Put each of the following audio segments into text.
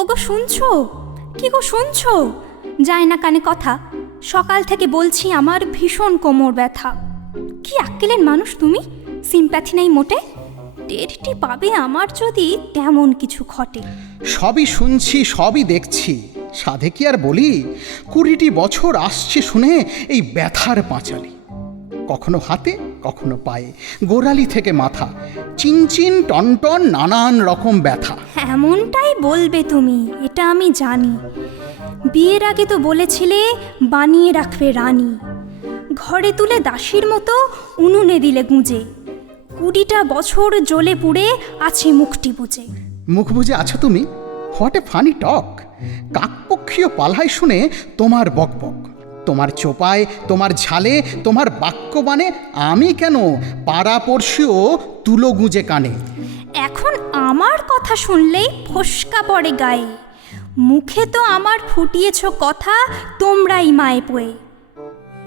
ওগো, শুনছো? কি গো, শুনছো? যায় না কানে কথা, সকাল থেকে বলছি আমার ভীষণ কোমর ব্যথা। কি আক্কেলের মানুষ তুমি? সিম্প্যাথি নাই মোটে? টেরটি পাবে আমার যদি তেমন কিছু ঘটে। সবই শুনছি, সবই দেখছি। সাধে কি আর বলি? কুড়িটি বছর আসছে শুনে এই ব্যথার পাঁচালি। কখনো হাতে কখনো পায়ে। গোড়ালি থেকে মাথা। চিনচিন টনটন নানান রকম ব্যথা। এমনটাই বলবে তুমি এটা আমি জানি। বিয়ের আগে তো বলেছিলে বানিয়ে রাখবে রানী। ঘরে তুলে দাসীর মতো উনুনে দিলে গুঁজে। কুড়িটা বছর জ্বলে পুড়ে আছে মুখটি বুঝে। মুখ বুঝে আছো তুমি? হোয়াট এ ফানি টক। কাকপক্ষীয় পাল্হাই শুনে তোমার বকবক। তোমার চোপায় তোমার ঝালে তোমার বাক্যবাণে আমি কেন পাড়া পড়শিও তুলো গুঁজে কানে? এখন আমার কথা শুনলেই ফসকা পড়ে গায়ে। মুখে তো আমার ফুটিয়েছ কথা তোমরাই মায়ে পোয়ে।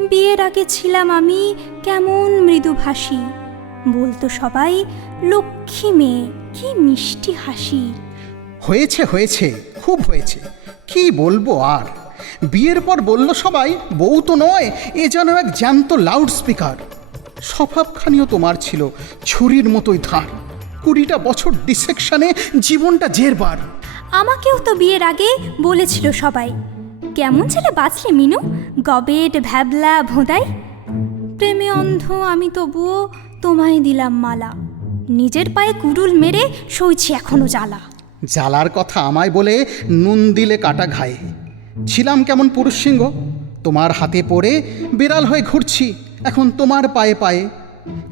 বিয়ের আগে ছিলাম আমি কেমন মৃদুভাষী? বলতো সবাই লক্ষ্মী মেয়ে কি মিষ্টি হাসি। হয়েছে হয়েছে খুব হয়েছে। কি বলব আর? বিয়ের পর বলল সবাই বউ তো নয় এ যেন এক জ্যান্ত লাউড স্পিকার স্বভাবখানিও তোমার ছিল ছুরির মতোই ধার। কুড়িটা বছর ডিসেকশনে জীবনটা জেরবার। আমাকেও তো বিয়ের আগে বলেছিল সবাই। কেমন ছেলে বাঁচলে মিনু? গবেট ভ্যাবলা ভোঁদাই? প্রেমে অন্ধ আমি তবুও তোমায় দিলাম মালা। নিজের পায়ে কুড়ুল মেরে সইছি এখনও জ্বালা। জ্বালার কথা আমায় বলে নুন দিলে কাটা ঘায়ে। ছিলাম কেমন পুরুষ সিংহ। তোমার হাতে পড়ে বিড়াল হয়ে ঘুরছি, এখন তোমার পায়ে পায়ে।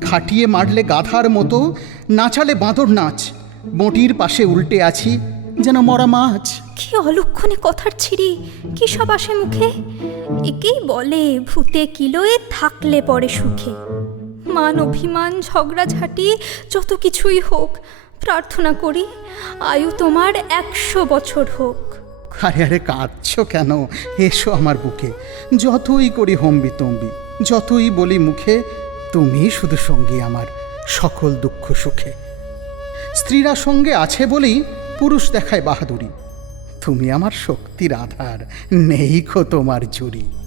খাটিয়ে মারলে গাধার মতো, নাচালে বাঁদর নাচ। বটির পাশে উল্টে আছি, যেন মরা মাছ। কি অলক্ষণে কথার ছিরি কি সব আসে মুখে? একেই বলে, ভূতে কিলোয় থাকলে পরে সুখে। মান অভিমান ঝগড়াঝাটি যত কিছুই হোক, প্রার্থনা করি, আয়ু তোমার একশো বছর হোক। আরে আরে কাঁদছ কেন? এসো আমার বুকে। যতই করি হম্বি তম্বি, যতই বলি মুখে তুমি শুধু সঙ্গী আমার, সকল দুঃখ সুখে। স্ত্রীরা সঙ্গে আছে বলেই পুরুষ দেখায় বাহাদুরি। তুমি আমার শক্তির আধার নেই খো তোমার জুড়ি।